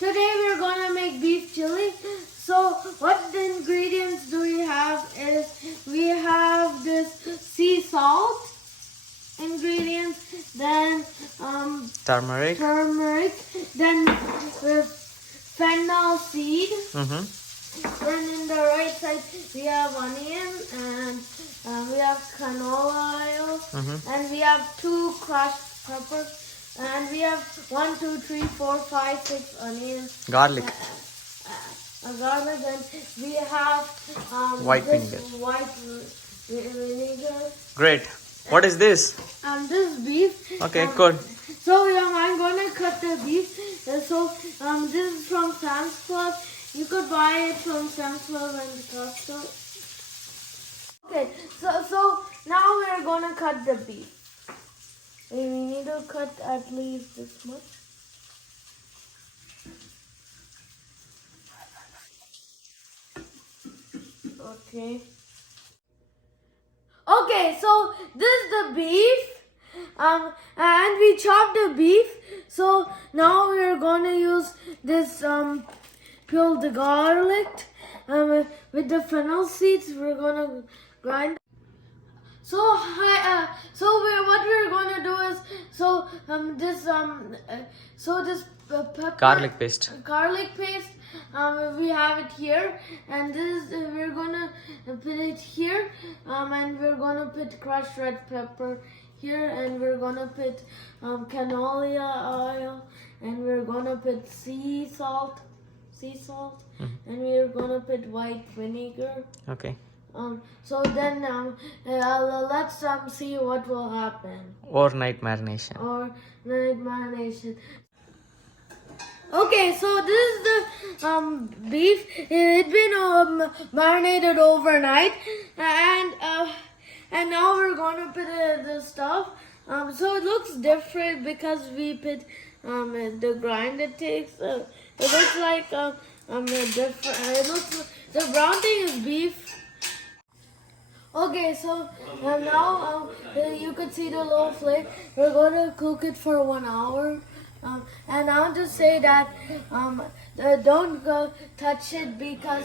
Today we're gonna make beef chili. So what the ingredients do we have is we have this sea salt ingredients, then Turmeric. then fennel seed. Mm-hmm. Then in the right side we have onion and we have canola oil and we have 2 crushed peppers and we have 1, 2, 3, 4, 5, 6 onions. Garlic. Garlic and we have White this vinegar. white vinegar. Great. What is this? This beef. Okay, good. So I'm gonna cut the beef. So this is from Sam's Club. You could buy it from Sam's Club and Costco. Okay, so now we're gonna cut the beef. We need to cut at least this much. Okay. Okay, so this is the beef. And we chopped the beef. So now we're gonna use this peel the garlic with the fennel seeds. We're gonna grind. So what we're gonna do is this pepper, Garlic paste. we have it here, and this we're gonna put it here, and we're gonna put crushed red pepper here, and we're gonna put canola oil, and we're gonna put sea salt, and we're gonna put white vinegar. Okay. So then let's see what will happen. Overnight marination. Okay, so this is the beef. It's been marinated overnight, and now we're gonna put the stuff. So it looks different because we put the grind it takes. It looks like different. It looks the brown thing is beef. Okay, so now you could see the low flame. We're gonna cook it for 1 hour. And I'll just say that don't touch it because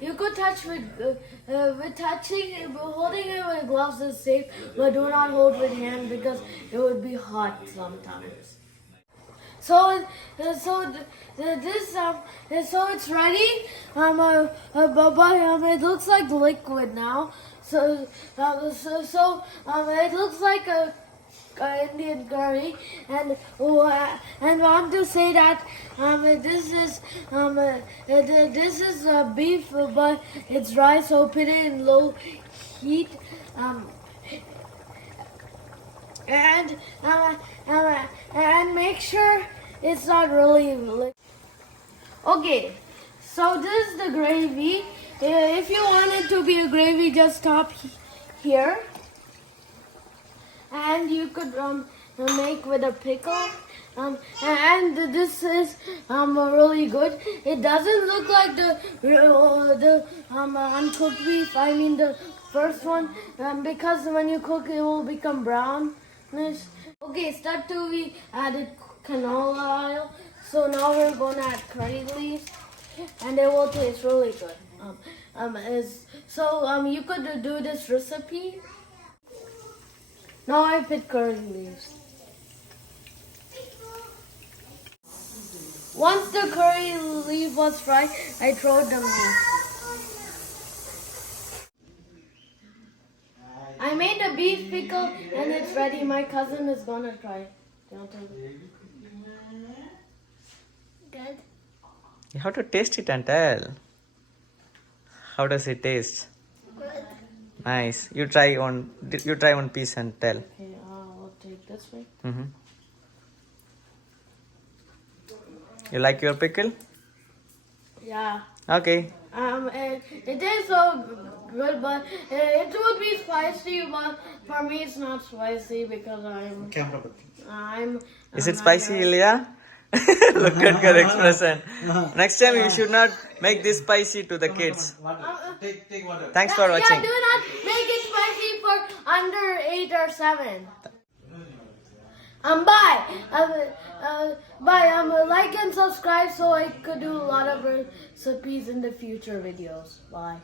you could touch with holding it with gloves is safe, but do not hold with hand because it would be hot sometimes. So it's ready. But it looks like liquid now. So it looks like a Indian curry, and I want to say that this is beef, but it's dry, so put it in low heat, and make sure it's not really okay. So this is the gravy. If you want it to be a gravy, just stop here. And you could make with a pickle, and this is really good. It doesn't look like the uncooked beef. I mean the first one, because when you cook it will become brownish. Okay, step 2, we added canola oil. So now we're gonna add curry leaves, and it will taste really good. You could do this recipe. Now I put curry leaves. Once the curry leaf was fried, I throw them in. I made a beef pickle and it's ready. My cousin is gonna try it. Good. You have to taste it and tell. How does it taste? Nice. You try one piece and tell. Okay, I'll take this way. You like your pickle? Yeah. Okay. It is so good, but it would be spicy. But for me, it's not spicy because I'm. Is it spicy, Ilya? Look at your expression. Next time you should not make this spicy to the kids. Take water. Thanks for watching. Yeah, do not make it spicy for under 8 or 7. Bye. Bye. Like and subscribe so I could do a lot of recipes in the future videos. Bye.